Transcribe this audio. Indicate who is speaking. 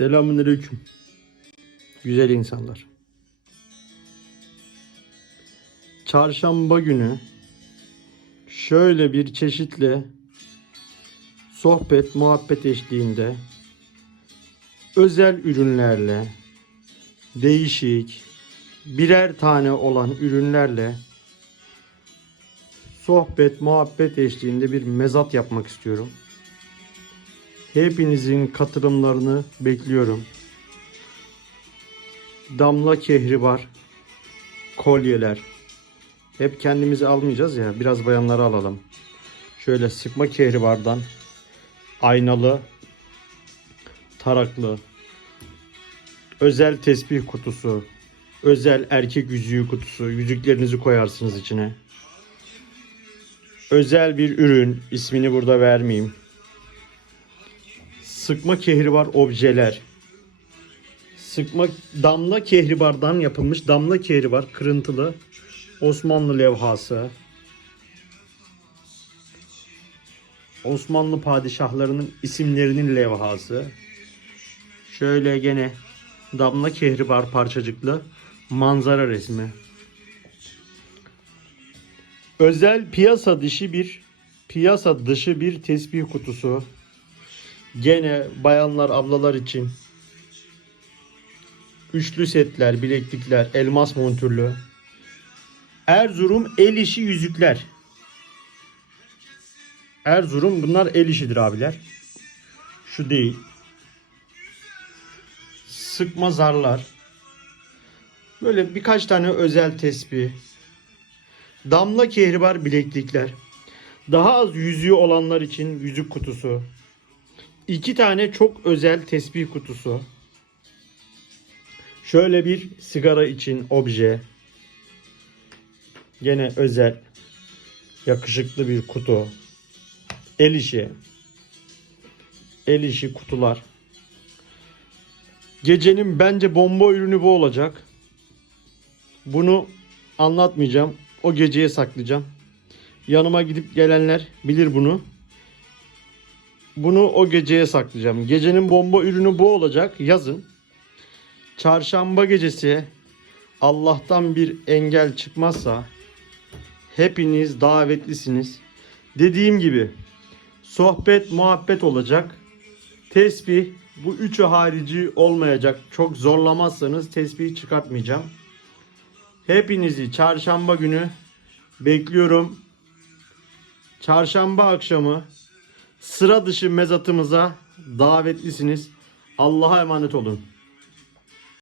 Speaker 1: Selamünaleyküm. Güzel insanlar. Çarşamba günü şöyle bir çeşitle sohbet, muhabbet eşliğinde özel ürünlerle değişik birer tane olan ürünlerle sohbet, muhabbet eşliğinde bir mezat yapmak istiyorum. Hepinizin katılımlarını bekliyorum. Damla kehribar, kolyeler. Hep kendimizi almayacağız ya, biraz bayanları alalım. Şöyle sıkma kehribardan aynalı, taraklı, özel tesbih kutusu, özel erkek yüzüğü kutusu, yüzüklerinizi koyarsınız içine. Özel bir ürün, ismini burada vermeyeyim sıkma kehribar objeler. Sıkma damla kehribardan yapılmış damla kehribar kırıntılı Osmanlı levhası. Osmanlı padişahlarının isimlerinin levhası. Şöyle gene damla kehribar parçacıklı manzara resmi. Özel piyasa dışı bir piyasa dışı bir tesbih kutusu. Gene bayanlar ablalar için üçlü setler, bileklikler, elmas montürlü. Erzurum el işi yüzükler. Erzurum bunlar el işidir abiler. Şu değil. Sıkma zarlar. Böyle birkaç tane özel tespih. Damla kehribar bileklikler. Daha az yüzüğü olanlar için yüzük kutusu. İki tane çok özel tesbih kutusu. Şöyle bir sigara için obje. Gene özel yakışıklı bir kutu. El işi. El işi kutular. Gecenin bence bomba ürünü bu olacak. Bunu anlatmayacağım. O geceye saklayacağım. Yanıma gidip gelenler bilir bunu. Bunu o geceye saklayacağım. Gecenin bomba ürünü bu olacak. Yazın. Çarşamba gecesi Allah'tan bir engel çıkmazsa hepiniz davetlisiniz. Dediğim gibi sohbet muhabbet olacak. Tesbih bu üçü harici olmayacak. Çok zorlamazsanız tesbih çıkartmayacağım. Hepinizi çarşamba günü bekliyorum. Çarşamba akşamı sıra dışı mezatımıza davetlisiniz. Allah'a emanet olun.